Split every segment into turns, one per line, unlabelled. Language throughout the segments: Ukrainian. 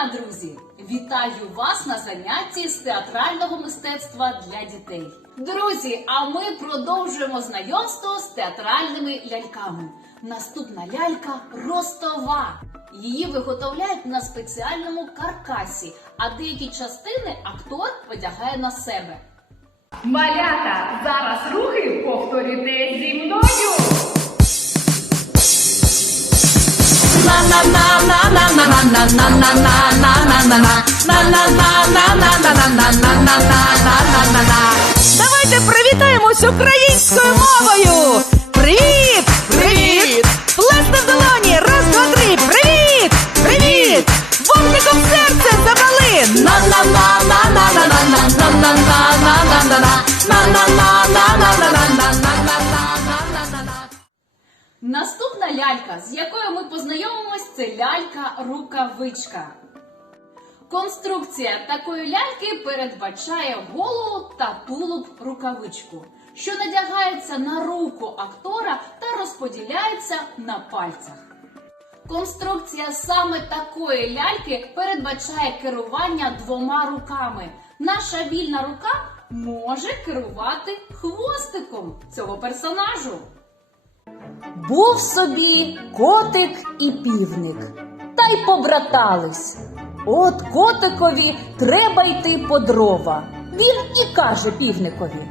дня, друзі! Вітаю вас на занятті з театрального мистецтва для дітей. Друзі, а ми продовжуємо знайомство з театральними ляльками. Наступна лялька ростова. Її виготовляють на спеціальному каркасі, а деякі частини актор одягає на себе.
Малята, зараз рухи повторюйте зі мною.
Давайте привітаємось українською мовою!
Наступна лялька, з якою ми познайомимось, це лялька-рукавичка. Конструкція такої ляльки передбачає голову та тулуб рукавичку, що надягається на руку актора та розподіляється на пальцях. Конструкція саме такої ляльки передбачає керування двома руками. Наша вільна рука може керувати хвостиком цього персонажу. Був собі котик і півник, та й побратались. От котикові треба йти по дрова. Він і каже півникові.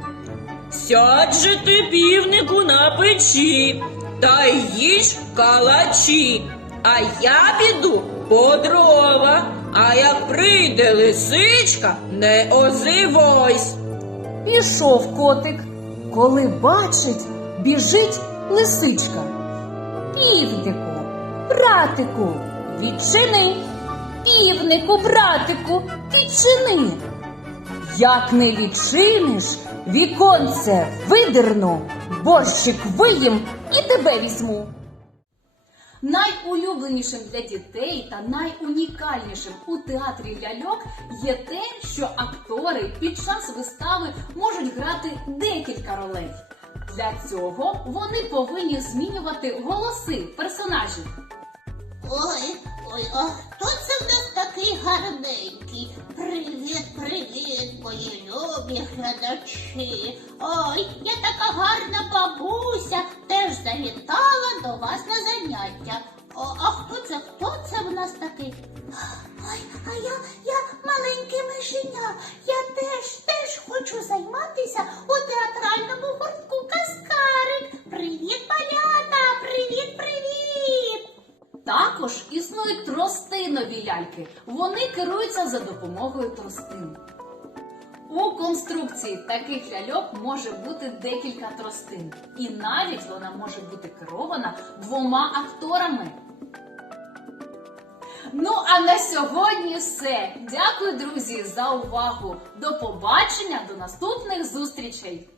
Сядь же ти півнику на печі, та й їж калачі, а я піду по дрова, а як прийде лисичка, не озивойсь.
Пішов котик, коли бачить, біжить лисичка. Півнику, братику, відчини. Півнику, братику, відчини. Як не відчиниш, віконце видерну, борщик виїм і тебе візьму. Найулюбленішим для дітей та найунікальнішим у театрі ляльок є те, що актори під час вистави можуть грати декілька ролей. Для цього вони повинні змінювати голоси персонажів.
Ой, ой, а хто це в нас такий гарненький? Привіт, привіт, мої любі глядачі. Ой, я така гарна бабуся, теж завітала до вас на заняття. О, а хто це? Хто це в нас такий? Ой, а я, я маленьке мишеня. Я теж, теж хочу займатися у театральному
Також існують тростинові ляльки. Вони керуються за допомогою тростин. У конструкції таких ляльок може бути декілька тростин, і навіть вона може бути керована двома акторами. Ну а на сьогодні все. Дякую, друзі, за увагу. До побачення, до наступних зустрічей!